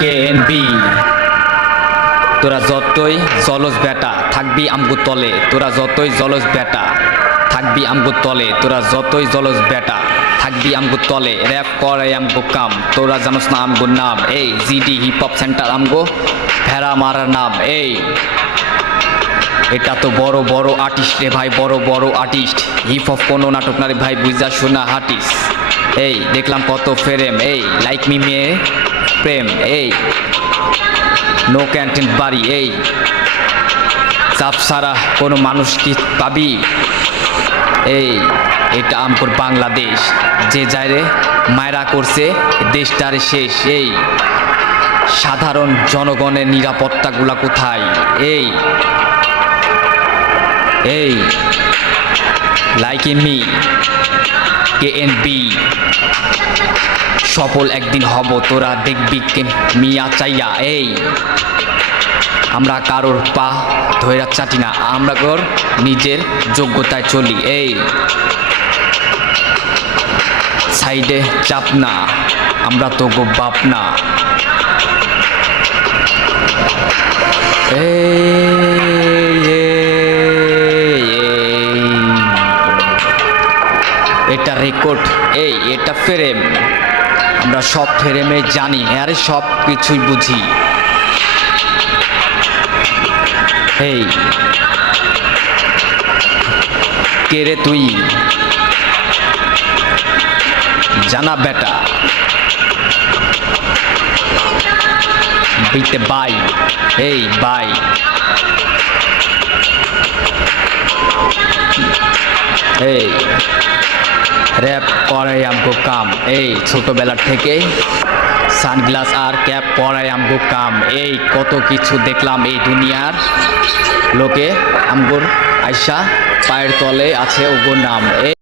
কেএনবি তোরা যতই জলজ বেটা থাকবি আমগো তলে, তোরা যতই জলজ বেটা থাকবি আমগো তলে, তোরা যতই জলজ বেটা থাকবি আমগো তলে। র্যাপ করে আমগো কাম, তোরা জানোস না আমগো নাম। এই জিডি হিপ হপ সেন্টার আমগো ভেড়া মারার নাম। এই এটা তো বড় বড় আর্টিস্ট রে ভাই, বড় বড় আর্টিস্ট। হিপ হপ কোনো নাটক না রে ভাই, বুঝা শোনা হাটিস। এই দেখলাম কত ফ্রেম, এই লাইক মি মেয়ে প্রেম। এই নো ক্যান্টিন বাড়ি, এই চাপ ছাড়া কোনো মানুষ কি পাবি? এই এটা আমকর বাংলাদেশ, যে যায় রে মায়রা করছে দেশটারে শেষ। এই সাধারণ জনগণের নিরাপত্তাগুলা কোথায়? এই এই লাইক মি কেএনবি সফল একদিন হব, তোরা দেখবি মিয়া চাইয়া। এই আমরা কারোর পা ধৈরা চাটি না, আমরা কর নিজের যোগ্যতায় চলি। এই সাইডে চাপ না, আমরা তো গো বাপ না। এটা রেকর্ড, এই এটা ফ্রেম, আমরা সব ফ্রেমে জানি, আরে সব কিছুই বুঝি। এই কে রে তুই? জানা বেটা বিতে বাই। এই বাই এই র্যাপ করাই আমগো কাম। এই ছোটবেলার থেকে সানগ্লাস আর ক্যাপ পরাই আমগো কাম। এই কত কিছু দেখলাম এই দুনিয়ার লোকে, আমগোর আয়সা পায়ের তলে আছে ওগো নাম।